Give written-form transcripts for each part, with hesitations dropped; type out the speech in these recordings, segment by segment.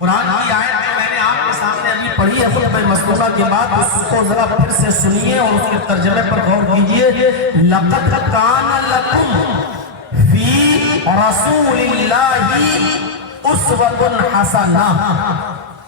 قرآن کی آیت جو میں نے آپ کے سامنے ابھی پڑھی ہے خطبہ مسلمہ کے بعد اس کو ذرا پھر سے سنیے اور اس کے ترجمے پر غور کیجئے. لَقَدْ كَانَ لَكُمْ فِي رَسُولِ اللَّهِ أُسْوَةٌ حَسَنَةٌ.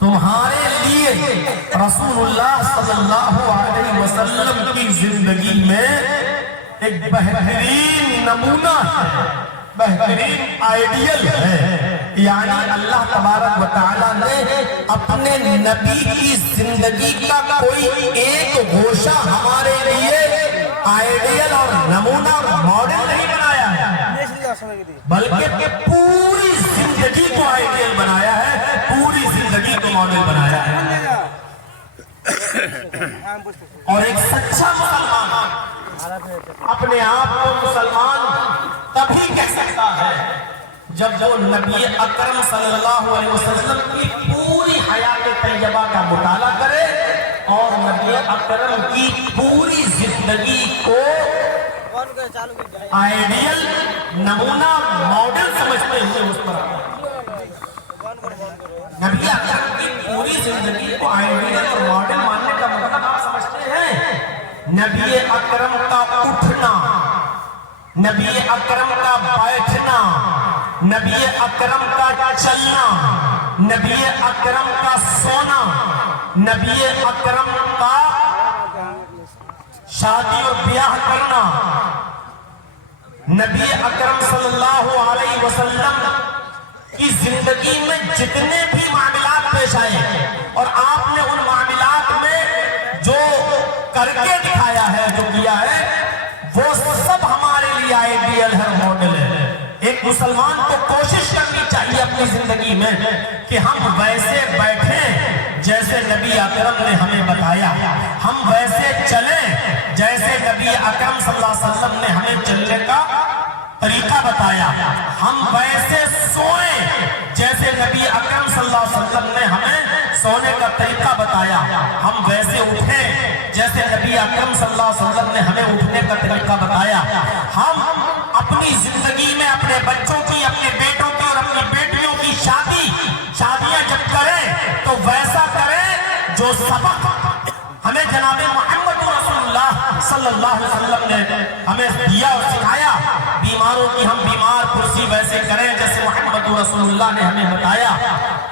تمہارے لیے رسول اللہ صلی اللہ علیہ وسلم کی زندگی میں ایک بہترین نمونہ ہے، بہترین آئیڈیل ہے. یعنی اللہ تبارک و تعالیٰ نے اپنے نبی کی زندگی کا کوئی ایک گوشہ ہمارے لیے آئیڈیل اور نمونہ اور ماڈل نہیں بنایا ہے، بلکہ پوری زندگی کو آئیڈیل بنایا ہے، پوری زندگی کو ماڈل بنایا ہے. اور ایک سچا مسلمان اپنے آپ کو مسلمان تبھی کہہ سکتا ہے جب وہ نبی اکرم صلی اللہ علیہ وسلم کی پوری حیات طیبہ کا مطالعہ کرے اور نبی اکرم کی پوری زندگی کو آئیڈیل نمونہ ماڈل سمجھتے ہوئے اس پر نبی اکرم کی پوری زندگی کو آئیڈیل اور ماڈل ماننے کا مطلب آپ سمجھتے ہیں نبی اکرم کا اٹھنا، نبی اکرم کا بیٹھنا، نبی اکرم کا چلنا، نبی اکرم کا سونا، نبی اکرم کا شادی اور بیاہ کرنا. نبی اکرم صلی اللہ علیہ وسلم کی زندگی میں جتنے بھی معاملات پیش آئے اور آپ نے ان معاملات میں جو کر کے دکھایا ہے، جو کیا ہے، وہ سب ہمارے لیے آئیڈیل ہے، ماڈل ہے. ایک مسلمان کو کوشش کرنی چاہیے اپنی زندگی میں کہ ہم ویسے بیٹھیں جیسے نبی اکرم نے ہمیں بتایا، ہم ویسے چلیں جیسے نبی اکرم صلی اللہ علیہ وسلم نے ہمیں چلنے کا طریقہ بتایا، ہم ویسے سوئیں جیسے نبی اکرم صلی اللہ علیہ وسلم نے ہمیں سونے کا طریقہ بتایا، ہم ویسے اٹھیں جیسے نبی اکرم صلی اللہ علیہ وسلم نے ہمیں اٹھنے کا طریقہ بتایا. ہم اپنی زندگی میں اپنے بچوں کی، اپنے بیٹوں کی اور اپنی بیٹیوں کی شادیاں جب کریں تو ویسا کریں جو سبق ہمیں جناب محمد رسول اللہ صلی اللہ علیہ وسلم نے ہمیں دیا اور سکھایا. بیماروں کی ہم بیمار کرسی ویسے کریں جیسے محمد رسول اللہ نے ہمیں بتایا.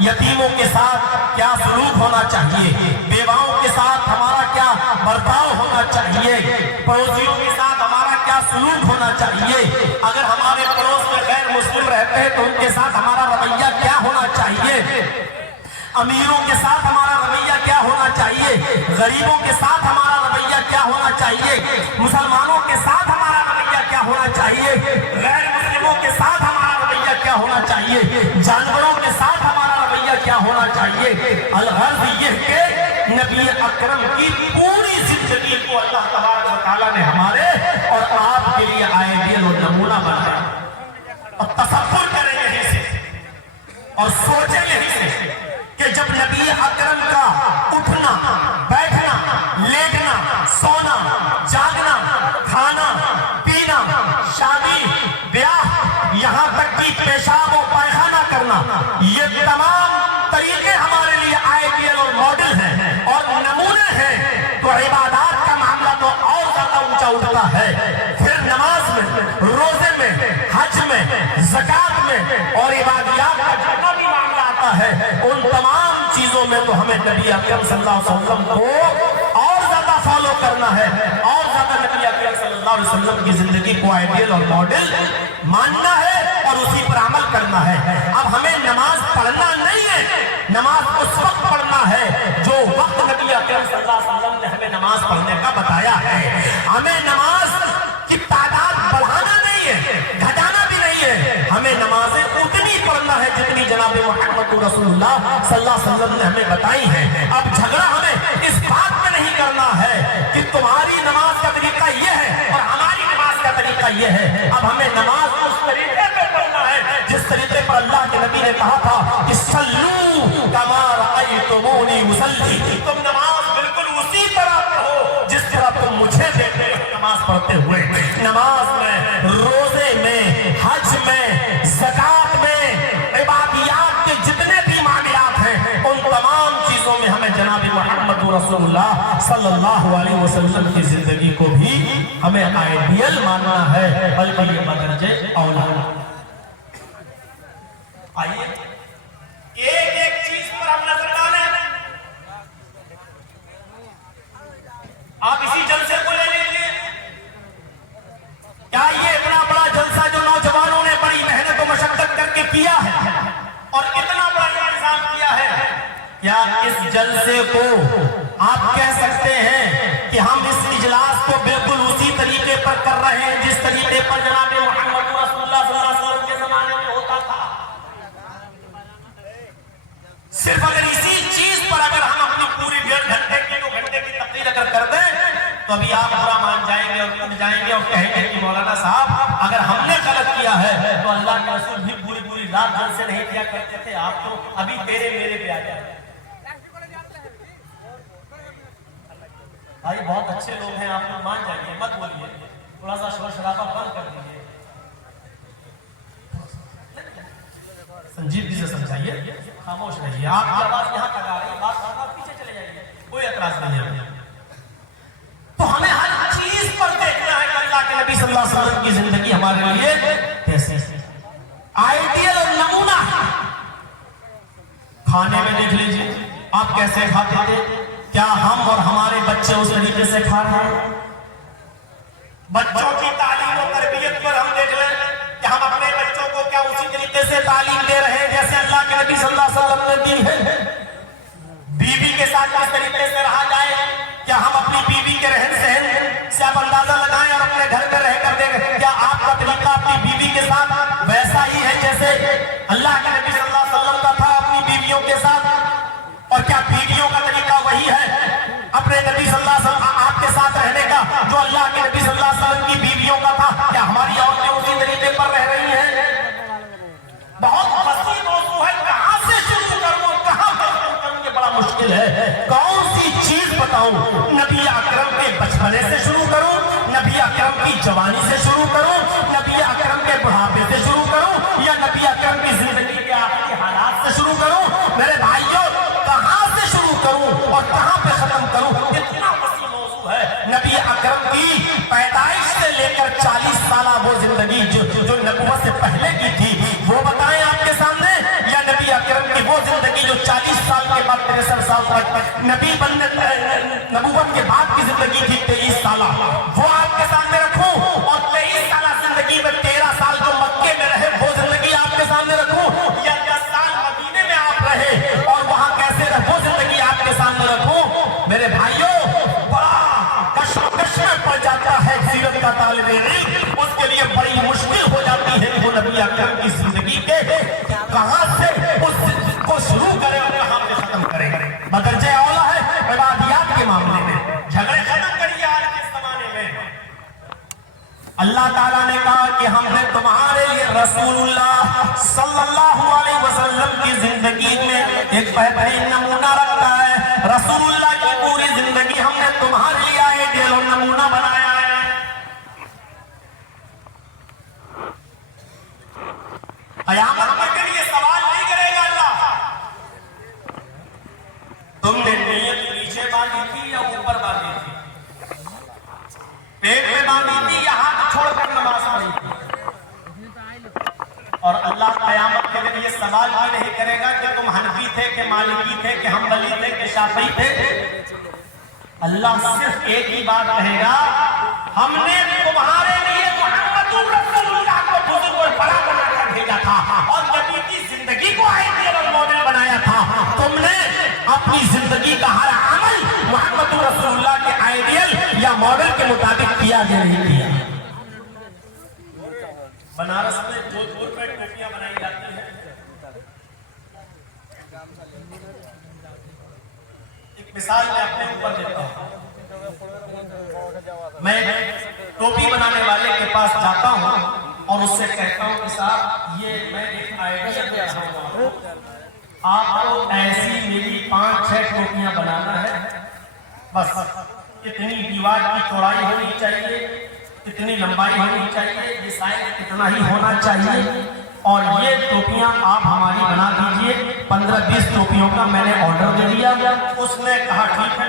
یتیموں کے ساتھ کیا سلوک ہونا چاہیے، بیواؤں کے ساتھ ہمارا کیا برتاؤ ہونا چاہیے، پڑوسیوں کے ساتھ ہمارا کیا سلوک ہونا چاہیے، اگر ہمارے پڑوس میں غیر مسلم رہتے ہیں تو ان کے ساتھ ہمارا رویہ کیا ہونا چاہیے، امیروں کے ساتھ ہمارا رویہ کیا ہونا چاہیے، غریبوں کے ساتھ ہمارا رویہ کیا ہونا چاہیے، مسلمانوں کے ساتھ ہمارا رویہ کیا ہونا چاہیے، غیر مسلموں کے ساتھ ہمارا رویہ کیا ہونا چاہیے، جانوروں کے ساتھ ہمارا رویہ کیا ہونا چاہیے. الغرض یہ کہ نبی اکرم کی پوری زندگی کو اللہ تبارک و تعالیٰ نے ہمارے اور آپ کے لیے آئیڈیل اور نمونہ بنایا. اور تصور کریں یہیں سے اور سوچیں یہیں سے کہ جب نبی اکرم کا اٹھنا، بیٹھنا، لیٹنا، سونا، جاگنا، کھانا، پینا، شادی، بیاہ، یہاں تک کہ پیشاب و پائخانہ کرنا، یہ تمام طریقے ہمارے لیے آئیڈیل اور ماڈل ہیں اور نمونے ہیں. تو عبادات کا معاملہ تو اور زیادہ اونچا اٹھتا ہے. پھر نماز میں، روزے میں، حج میں، زکوٰۃ میں اور عبادیات کا جتنا بھی معاملہ آتا ہے، ان تمام چیزوں میں تو ہمیں نبی اکرم صلی اللہ علیہ وسلم کو اور زیادہ فالو کرنا ہے، اور زیادہ نبی اکرم صلی اللہ علیہ وسلم کی زندگی کو آئیڈیل اور ماڈل ماننا ہے اور اسی پر عمل کرنا ہے. اب ہمیں نماز پڑھنا نہیں ہے، نماز اس وقت پڑھنا ہے جو وقت نبی اکرم صلی اللہ علیہ وسلم نے ہمیں نماز پڑھنے کا بتایا ہے. ہمیں نماز کی تعداد بڑھانا نہیں ہے، گھٹانا بھی نہیں ہے، ہمیں نمازیں اتنی پڑھنا ہے جتنی جناب محمد رسول اللہ صلی اللہ علیہ وسلم نے ہمیں بتائی ہیں. اب جھگڑا ہمیں اس بات میں نہیں کرنا ہے کہ تمہاری نماز کا طریقہ یہ ہے اور ہماری نماز کا طریقہ یہ ہے. اب ہمیں نماز اس طریقے پہ پڑھنا ہے جس طریقے پر اللہ کے نبی نے کہا تھا کہ صلو کما رأیتمونی اصلی، تم نماز بالکل اسی طرح پڑھو جس طرح تم مجھے دیکھتے ہو نماز پڑھتے ہوئے. نماز میں، روزے میں، حج میں، زکوٰۃ میں، عبادیات کے جتنے بھی معاملات ہیں صلی اللہ علیہ وسلم کی زندگی کو بھی ہمیں آئیڈیل ماننا ہے، بلکہ یہ بدرجے اولا۔ آئیے ایک ایک چیز پر ہم نظر ڈالیں۔ آپ اسی جلسے کو لے لیجیے، کیا یہ اتنا بڑا جلسہ جو نوجوانوں نے بڑی محنت و مشقت کر کے کیا ہے اور اتنا بڑا انتظام کیا ہے، کیا اس جلسے کو آپ کہہ سکتے ہیں کہ ہم اس اجلاس کو بالکل اسی طریقے پر کر رہے ہیں جس طریقے پر جناب محمد رسول اللہ صلی اللہ علیہ وسلم کے زمانے میں ہوتا تھا؟ صرف اگر اسی چیز پر اگر ہم اپنی پوری 1.5 گھنٹے کی 2 گھنٹے کی تقریر اگر کر دیں تو ابھی آپ برا مان جائیں گے اور اٹھ جائیں گے اور کہیں گے کہ مولانا صاحب اگر ہم نے غلط کیا ہے تو اللہ کے رسول بھی پوری رات دن سے نہیں کیا کرتے تھے، آپ تو ابھی تیرے میرے پہ آ جائیں۔ بھائی بہت اچھے لوگ ہیں، آپ لوگ مان جائیے، مت بولیے، تھوڑا سا شور شرابہ بند کر دیجیے، سنجیدگی سے سمجھائیے، خاموش رہیے۔ آپ کی آواز یہاں تک آ رہی ہے، بات پیچھے چلے جائیے، کوئی اعتراض نہیں ہے۔ تو ہمیں ہر چیز پر دیکھنا ہے کہ اللہ کے نبی صلی اللہ علیہ وسلم کی زندگی ہمارے لیے کیسے آئیڈیل اور نمونہ ہے۔ کھانے میں دیکھ لیجیے آپ کیسے کھاتے تھے، کیا ہم اور ہمارے بچے اس طریقے سے کھا رہے ہیں؟ بچوں کی تعلیم و تربیت پر ہم دیکھ لیں کہ ہم اپنے بچوں کو کیا اسی طریقے سے تعلیم دے رہے ہیں جیسے اللہ کے نبی صلی اللہ علیہ وسلم نے دی ہے؟ بیوی کے ساتھ کس طریقے سے رہا جائے، کیا ہم اپنی بیوی کے رہن سہن سے آپ اندازہ لگائیں اور اپنے گھر میں رہ کر دیکھیں کیا آپ کا طریقہ اپنی بیوی کے ساتھ ویسا ہی ہے جیسے اللہ کے نبی صلی اللہ علیہ وسلم کا تھا اپنی بیویوں کے ساتھ؟ اور کیا بیویوں کا طریقہ وہی ہے اپنے نبی صلی اللہ علیہ وسلم آپ کے ساتھ رہنے کا جو اللہ کے نبی صلی اللہ علیہ وسلم کی بیویوں کا تھا؟ کیا ہماری عورتیں اسی طریقے پر رہ رہی ہیں؟ بہت وسیع موضوع ہے، کہاں سے شروع کروں اور کہاں پر شروع کروں یہ بڑا مشکل ہے۔ کون سی چیز بتاؤں؟ نبی اکرم کے بچپنے سے شروع کروں، نبی اکرم کی جوانی سے شروع کروں، نبی اکرم کے بڑھاپے سے شروع کروں، یا نبی اکرم کی زندگی کے آخری حالات سے شروع کروں؟ میرے بھائیوں کہاں سے شروع کروں اور کہاں پہ ختم کروں؟ اتنا وسیع موضوع ہے۔ نبی اکرم کی پیدائش سے لے کر 40 سالہ وہ زندگی جو نبوت سے پہلے کی تھی وہ بتائیں آپ کے سامنے، یا نبی اکرم کی وہ زندگی جو 40 سال کے بعد 63 سال تک نبی بننے نبوت کے بعد کی زندگی تھی 23 سالہ، وہ آپ کے سامنے رکھوں؟ اور 23 سالہ زندگی میں 13 سال جو مکے میں رہے وہ زندگی آپ کے سامنے رکھوں؟ یا 10 سال مدینے میں آپ رہے اور وہاں کیسے رہے وہ زندگی آپ کے سامنے رکھوں؟ میرے بھائیوں بڑا کشمکش میں پڑ جاتا ہے سیرت کا طالب علم، اس کے لیے بڑی مشکل ہو جاتی ہے وہ نبی اکرم کی زندگی کے کہاں سے اس کو شروع کرے اور کہاں پہ ختم کرے۔ بدرجہ اولا ہے عبادیات کے معاملے میں، جھگڑے ختم کریے آج کے زمانے میں۔ اللہ تعالیٰ نے کہا کہ ہم نے تمہارے لیے رسول اللہ صلی اللہ علیہ وسلم کی زندگی میں ایک بہترین نمونہ رکھا ہے۔ رسول اللہ کی پوری زندگی ہم نے تمہارے لیے آئیڈیل اور نمونہ بنایا ہے۔ قیامت میں کے لیے سوال نہیں کرے گا اللہ، تم نے نیت نیچے باندھی تھی یا اوپر باندھی تھی، پیٹ میں باندھی تھی یا ہاتھ چھوڑ کر نماز پڑھی تھی؟ اور اللہ قیامت کے دن یہ سوال بھی نہیں کرے گا کہ تم حنفی تھے کہ مالکی تھے کہ حنبلی تھے کہ شافعی تھے۔ اللہ صرف ایک ہی بات کہے گا، ہم نے تمہارے لیے محمد رسول اللہ کو بزرگ اور بڑا بنا کر بھیجا تھا اور نبی کی زندگی کو آئیڈیل اور ماڈل بنایا تھا۔ تم نے اپنی زندگی کا ہر عمل محمد رسول اللہ کے آئیڈیل یا ماڈل کے مطابق کیا یا نہیں کیا۔ بنارس میں جودھپور میں ٹوپیاں بنائی جاتی ہیں، ایک مثال میں اپنے اوپر دیتا ہوں۔ میں ٹوپی بنانے والے کے پاس جاتا ہوں اور اس سے کہتا ہوں کہ صاحب یہ میں ایک آئیڈیا دے رہا ہوں، آپ کو ایسی میری 5-6 ٹوپیاں بنانا ہے، بس اتنی دیوار کی چوڑائی ہونی چاہیے، اتنی لمبائی ہونی چاہیے، یہ سائز اتنا ہی ہونا چاہیے، اور یہ ٹوپیاں آپ ہماری بنا دیجئے۔ 15-20 ٹوپیوں کا میں نے آرڈر دے دیا۔ اس نے کہا ٹھیک ہے،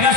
20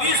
20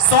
100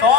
100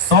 100